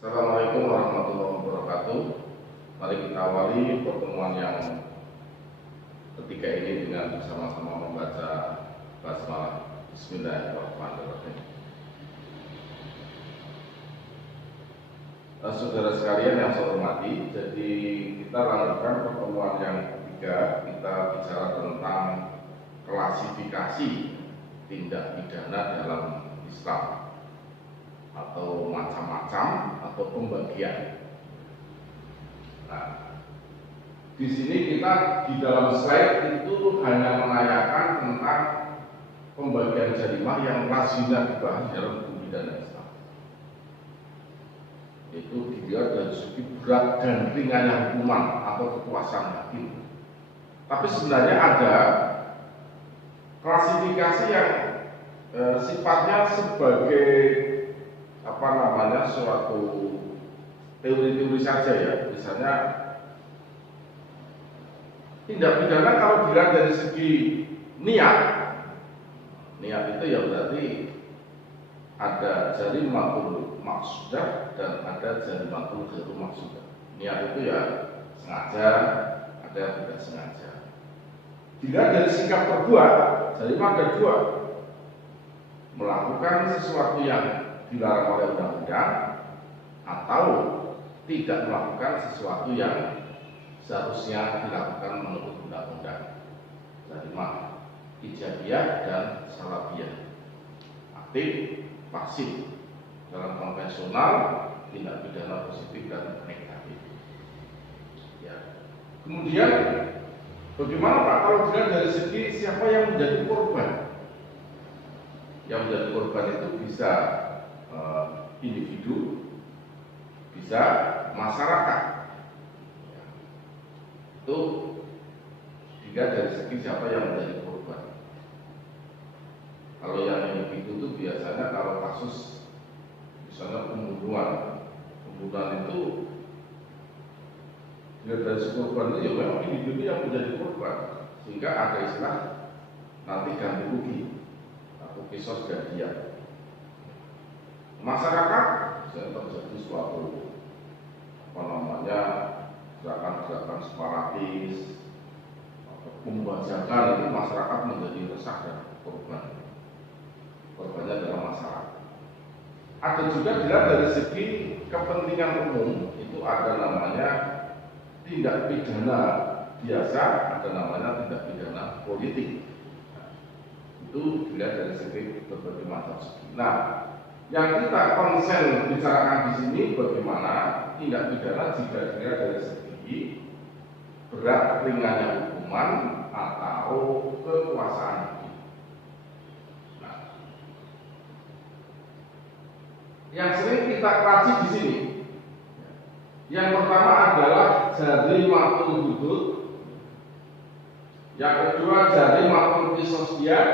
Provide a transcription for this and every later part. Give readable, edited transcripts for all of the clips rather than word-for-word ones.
Assalamualaikum warahmatullahi wabarakatuh. Mari kita awali pertemuan yang ketiga ini dengan bersama-sama membaca basmalah. Bismillahirrahmanirrahim. Saudara sekalian yang saya hormati, jadi kita lanjutkan pertemuan yang ketiga. Kita bicara tentang klasifikasi tindak pidana dalam Islam, atau macam-macam atau pembagian. Nah, di sini kita di dalam slide itu hanya menanyakan tentang pembagian jarimah yang lazimnya dibahas dalam hukum pidana Islam. Itu dilihat dari segi berat dan ringannya hukuman atau kekuasaan hakim. Tapi sebenarnya ada klasifikasi yang sifatnya sebagai suatu teori-teori saja ya. Misalnya tindak pidana kalau dilihat dari segi niat itu ya berarti ada jarimatul maqsudah dan ada jarimatul ghairu maqsudah. Niat itu ya sengaja, ada yang tidak sengaja. Dilihat dari sikap berbuat, jarimah ada dua: melakukan sesuatu yang dilarang oleh undang-undang atau tidak melakukan sesuatu yang seharusnya dilakukan menurut undang-undang. Jarimah ijabiyah dan salabiyah, aktif, pasif. Dalam konvensional tindak pidana positif dan negatif. Ya. Kemudian bagaimana Pak kalau dilihat dari segi siapa yang menjadi korban? Yang menjadi korban itu bisa individu, bisa masyarakat. Ya. Itu dilihat dari segi siapa yang menjadi korban. Kalau yang individu itu biasanya kalau kasus misalnya pembunuhan itu dilihat dari segi korban itu ya memang individu yang menjadi korban, sehingga ada istilah nanti ganti rugi atau kisos gantian. Masyarakat bisa terjadi suatu gerakan-gerakan separatis atau pembajakan, itu masyarakat menjadi resah dan korbannya adalah masyarakat. Ada juga dilihat dari segi kepentingan umum, itu ada namanya tindak pidana biasa, ada namanya tindak pidana politik. Itu dilihat dari segi berbagai macam segi. Nah, yang kita konsen bicarakan di sini bagaimana tindak pidana jika dilihat dari segi berat ringannya hukuman atau kekuasaan hakim. Nah, yang sering kita kaji di sini, yang pertama adalah jarimatul hudud, yang kedua jarimatul qisasiyah,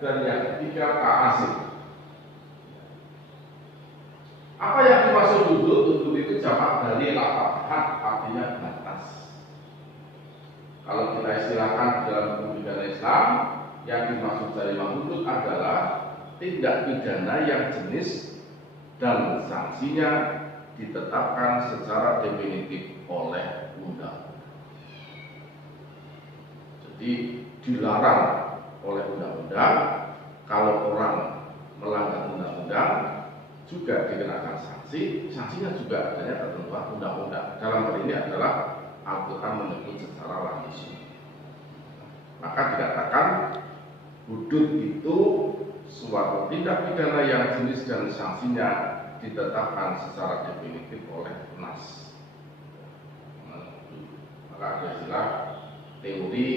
dan yang ketiga ta'azir. Apa yang dimaksud hudud? Hudud itu jamak dari lafaz had, artinya batas. Kalau kita istilahkan dalam hukum pidana Islam, yang dimaksud jarimah hudud adalah tindak pidana yang jenis dan sanksinya ditetapkan secara definitif oleh undang-undang. Jadi dilarang oleh undang-undang. Kalau orang melanggar undang-undang juga dikenakan sanksi. Sanksinya juga adanya ketentuan undang-undang. Dalam hal ini adalah Al-Quran menyebut secara langsung. Maka dikatakan hudud itu suatu tindak pidana yang jenis dan sanksinya ditetapkan secara definitif oleh nas. Maka ada istilah teori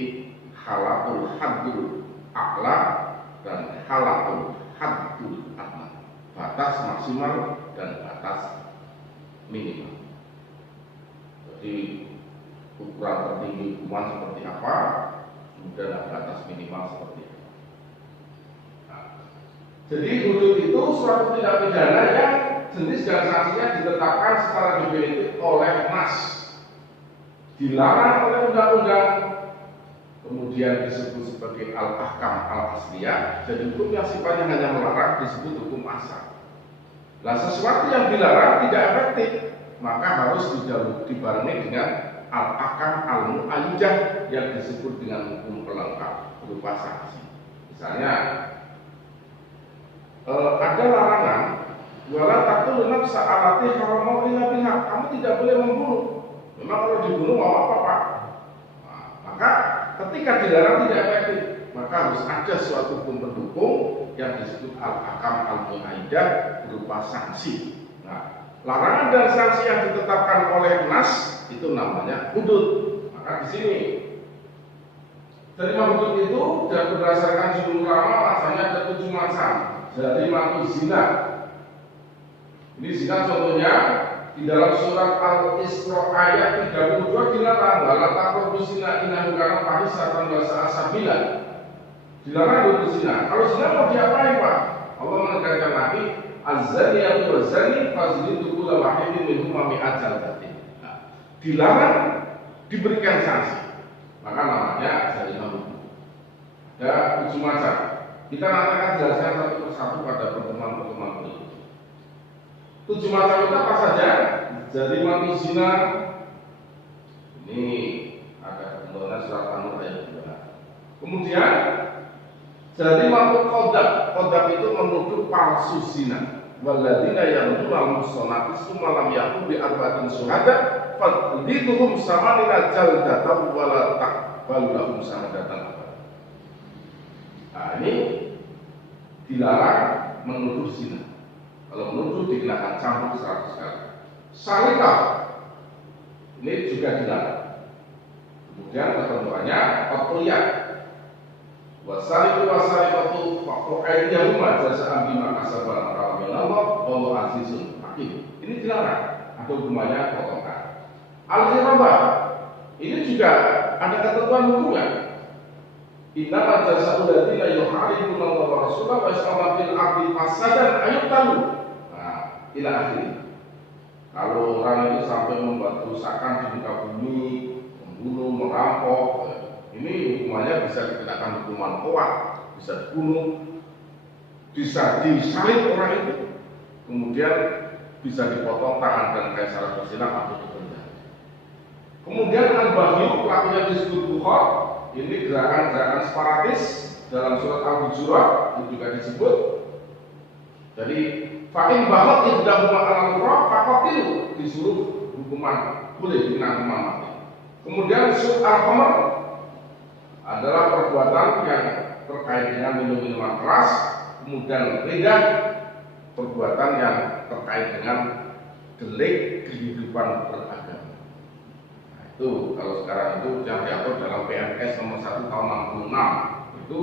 halatul haddul aqla dan halatul haddul adna, batas maksimal dan batas minimal. Jadi ukuran tertinggi hukuman seperti apa, kemudian batas minimal seperti apa. Nah, jadi hudud itu suatu tindak pidana yang jenis dan sanksinya ditetapkan secara definitif oleh nas, dilarang oleh undang-undang, kemudian disebut sebagai al-ahkam al-asliyah. Jadi hukum yang sifatnya hanya melarang disebut hukum asal. Nah, sesuatu yang dilarang tidak efektif efektif, maka harus dibarengi dengan al-ahkam al-mu'ayyidah yang disebut dengan hukum pelengkap berupa sanksi. Misalnya ada larangan wala taqtulun nafsa allati harama illa bihaq. Kamu tidak boleh membunuh. Memang kalau dibunuh mau apa, Pak? Nah, maka ketika dilarang tidak efektif, maka harus ada suatu hukum pendukung yang disebut al-ahkam al-mu'ayyidah berupa sanksi. Nah, larangan dan sanksi yang ditetapkan oleh nas itu namanya hudud. Maka di sini terima hudud itu dan berdasarkan jumhur ulama rasanya ada 7 macam. Jarimatu zina. Ini zina contohnya di dalam surat Al-Isra ayat 32 dilarang wala taqrabu zina innahu kana fahisatan wa sa'a sabila. Dilarang berzina. Kalau zina mau diapain, Pak? Allah menekankan lagi az-zaniyatu waz-zani fajlidu kulla wahidin minhuma mi'at jaldatin. Nah, dilarang diberikan sanksi. Maka namanya jarimah. Ada 7 macam. Kita nanti akan jelaskan satu persatu pada pertemuan-pertemuan berikut. 7 macam itu apa saja? Jarimah zina. Ini ada ketentuan surat An-Nur ayat 2. Kemudian jarimah qadzab. Qadzab itu menuduh palsu zina. Walladzina yarmuna al-muhsanati tsumma lam yaqum bi arba'atin syuhada fadliduhum samanina jaldatan wa la taqbalu lahum syahadatan. Nah, ini dilarang menuduh zina. Kalau menuduh dikenakan cambuk 100 kali. Salikah ini juga dilarang. Kemudian ketentuannya qatliyah. Wasariqu wasariqatu faqtu aydiyahuma jazaa'an bima kasaba min Allah wallahu azizun hakim. Ini dilarang. Ada hukumannya potongan. Al-hirabah ini juga ada ketentuan hukumnya. Innama jazaa'ul ladzina yuharibuna Allah wa rasulahu wa yas'aluna fil ardi fasadan ayyuqtalu. Nah, ila akhir. Kalau orang itu sampai membuat kerusakan di muka bumi, membunuh, merampok, ini hukumannya bisa dikenakan hukuman kuat, bisa dibunuh, bisa disalib orang itu, kemudian bisa dipotong tangan dan kaisar berzina atau dipenjara. Kemudian al-baghyu pelakunya disebut bukhar. Ini gerakan-gerakan separatis dalam surat Al-Hujurat itu juga disebut. Jadi fa'in bahat idahuma al-qura faqatilu, disuruh hukuman boleh dikenakan hukuman mati. Kemudian surat Al-Khamr adalah perbuatan yang terkait dengan minum-minuman keras. Kemudian ridah, perbuatan yang terkait dengan delik kehidupan beragama. Itu kalau sekarang itu yang diatur dalam PMS nomor 1 tahun 66 itu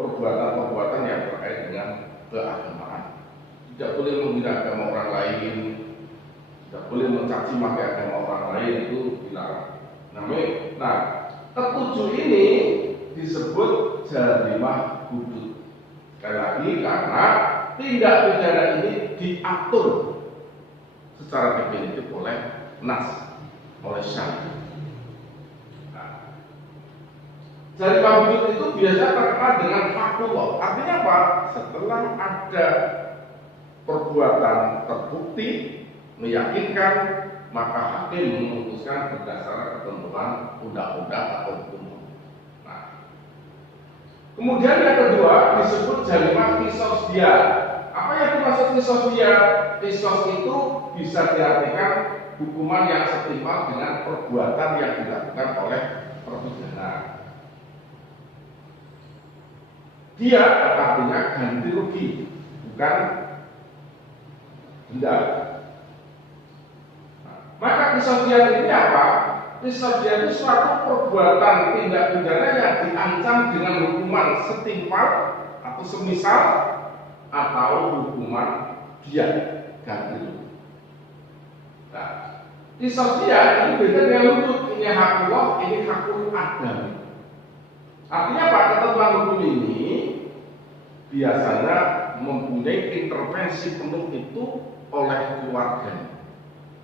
perbuatan-perbuatan yang terkait dengan keagamaan. Tidak boleh menghina agama orang lain, tidak boleh mencaci maki agama orang lain, itu dilarang. Nah, ketujuh ini disebut jarimah hudud. Sekali lagi karena tindak pidana ini diatur secara definitif oleh nas, oleh syariat. Nah, jarimah hudud itu biasa terkenal dengan fakullah. Artinya apa? Setelah ada perbuatan terbukti meyakinkan, maka hakim memutuskan berdasarkan ketentuan undang-undang atau hukum. Nah, kemudian yang kedua disebut jarimah qisas dia. Apa yang dimaksud qisas dia? Qisas itu bisa diartikan hukuman yang setimpal dengan perbuatan yang dilakukan oleh terpidana. Dia artinya ganti rugi, bukan denda. Maka qisas dia ini apa? Qisas dia itu suatu perbuatan tindak pidana yang diancam dengan hukuman setimpal atau semisal atau hukuman dia ganti rugi. Nah, qisas dia ini beda dengan hudud. Ini hak Allah, ini hakul adam. Artinya apa? Ketentuan hukum ini biasanya mempunyai intervensi penuh itu oleh keluarga.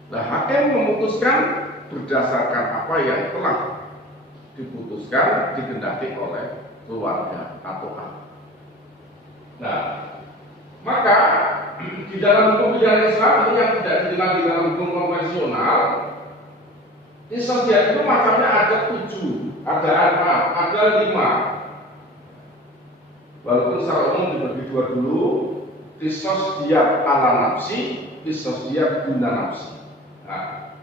Nah, hakim memutuskan berdasarkan apa yang telah diputuskan dikehendaki oleh keluarga atau anak. Nah, maka di dalam hukum pidana Islam ini yang tidak dikenal di dalam hukum konvensional, qisas diat itu macamnya ada 7, ada 5. Walaupun secara umum dibagi 2 dulu, qisas diat ala nafsi, qisas diat guna nafsi. Nah,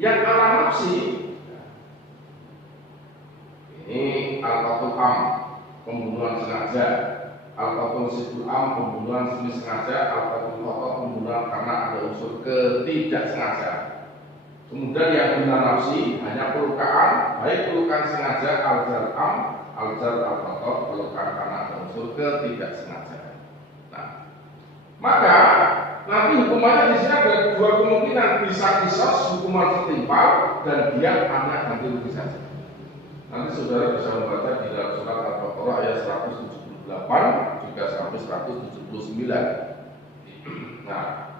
yang ala nafsi ini al-qatul am, pembunuhan sengaja, al-qatul sibul am, pembunuhan semi sengaja, al-qatul khotob, pembunuhan karena ada unsur ketidaksengaja. Kemudian yang guna nafsi hanya pelukaan, baik pelukaan sengaja al-jar am, al-jar al-khotob, pelukaan karena ada unsur ketidaksengajaan. Nah, maka nanti hukumannya di sini ada 2 kemungkinan, bisa qisas hukuman setimpal dan dia hanya ganti rugi saja. Nanti saudara bisa membaca di dalam surat Al-Baqarah ayat 178 juga sampai 179. Nah,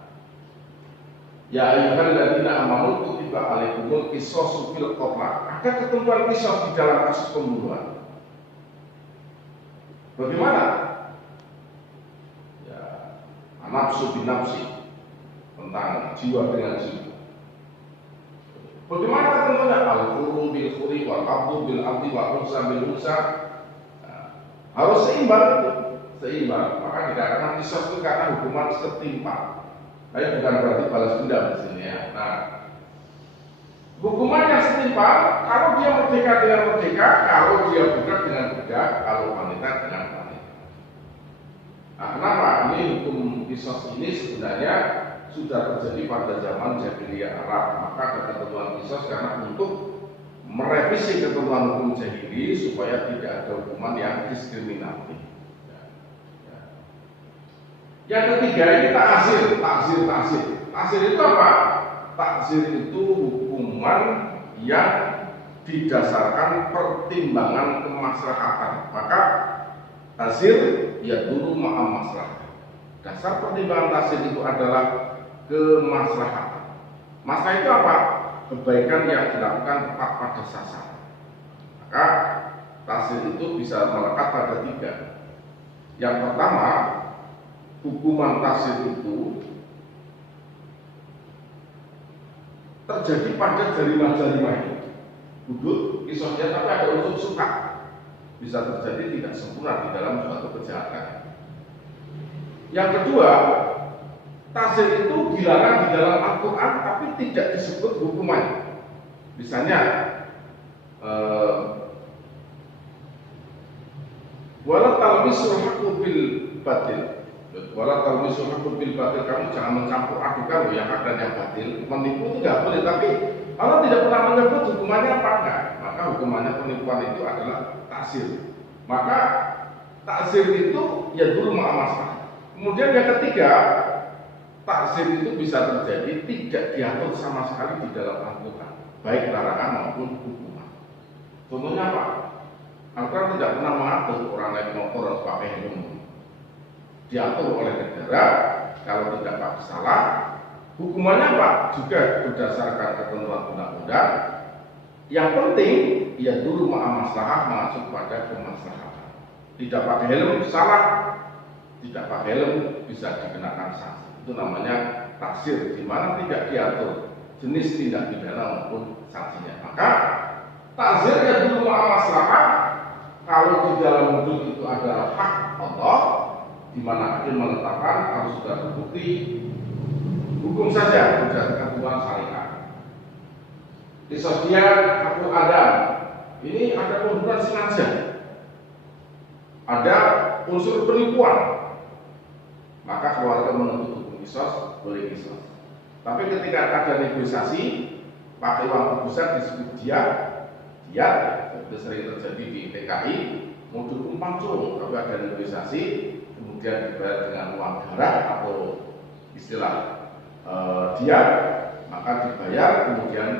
ya ayyuhalladzina amanu kutiba alaikumul qisasu fil qatl. Ada ketentuan qisas di dalam kasus pembunuhan. Bagaimana? Ya, nafsu binafsi, tentang jiwa dengan jiwa. Bagaimana ketentuannya? Al-qurru bil qurri wal abdu bil abdi wal unsa bil unsa. Harus seimbang itu, seimbang. Maka dikatakan qisas itu karena hukuman setimpal. Tapi bukan berarti balas dendam di sini ya. Nah, hukuman yang setimpal kalau dia merdeka dengan merdeka, kalau dia budak dengan budak, kalau wanita dengan wanita. Nah, kenapa ini hukum qisas ini sebenarnya sudah terjadi pada zaman jahiliyah Arab. Maka ada ketentuan qisas karena untuk merevisi ketentuan hukum jahili supaya tidak ada hukuman yang diskriminatif. Yang ketiga ini ta'zir. Ta'zir itu apa? Ta'zir itu hukuman yang didasarkan pertimbangan kemaslahatan. Maka ta'zir ya dulu ma'a maslahat. Dasar pertimbangan ta'zir itu adalah kemaslahatan. Masalah itu apa? Kebaikan yang dilakukan tepat pada sasaran. Maka ta'zir itu bisa melekat pada 3. Yang pertama, hukuman ta'zir itu terjadi pada jarima-jarima itu. Hudud, qisas diat, tapi ada unsur suka. Bisa terjadi tidak sempurna di dalam suatu kejahatan. Yang kedua, ta'zir itu dilarang di dalam Al-Quran tapi tidak disebut hukumannya. Misalnya wala talbisul haqqu bil batil. Wala talbisul haqqu bil batil, kamu jangan mencampur adukan yang ada yang batil. Menipu itu tidak boleh, tapi kalau tidak pernah menyebut hukumannya apa enggak, maka hukumannya penipuan itu adalah ta'zir. Maka ta'zir itu ya dulu masalah. Kemudian yang ketiga, ta'zir itu bisa terjadi tidak diatur sama sekali di dalam Al-Quran, baik larangan maupun hukuman. Contohnya apa? Al-Quran tidak pernah mengatur orang naik motor harus pakai helm. Diatur oleh negara, kalau tidak pakai salah, hukumannya apa? Juga berdasarkan ketentuan undang-undang. Yang penting, ya dulu maslahah mengacu pada kemaslahatan. Tidak pakai helm salah, tidak pakai helm bisa dikenakan sanksi. Itu namanya ta'zir, di mana tidak diatur jenis tindak pidana maupun sanksinya. Maka ta'zir ya dulu maslahah. Kalau di dalam hudud itu adalah hak Allah, di mana hakim menetapkan harus sudah terbukti, hukum saja berdasarkan ketentuan syariat. Qisas diat aku ada, ini ada pembunuhan sengaja, ada unsur penipuan, maka keluarga menuntut hukum qisas, boleh qisas. Tapi ketika ada negosiasi pakai uang tebusan disebut diat, itu sering terjadi di PKI, mau dukung pancung, tapi ada negosiasi kemudian dibayar dengan uang darah atau istilah diat, maka dibayar kemudian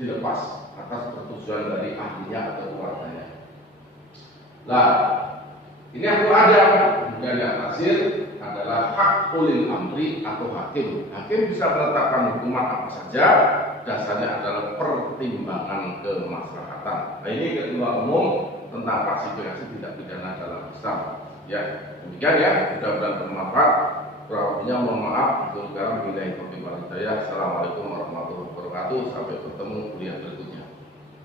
dilepas atas persetujuan dari ahlinya atau keluarganya. Nah, ini aku ada. Kemudian yang ta'zir adalah hak ulil amri atau hakim. Hakim bisa menetapkan hukuman apa saja, dasarnya adalah pertimbangan kemaslahatan. Nah, ini ketentuan umum tentang klasifikasi tindak pidana dalam Islam. Ya, demikian ya, mudah-mudahan bermanfaat. Kurang lebihnya mohon maaf. Itu sekarang bila Taufiq wal Hidayah. Assalamualaikum warahmatullahi wabarakatuh. Sampai bertemu kuliah berikutnya.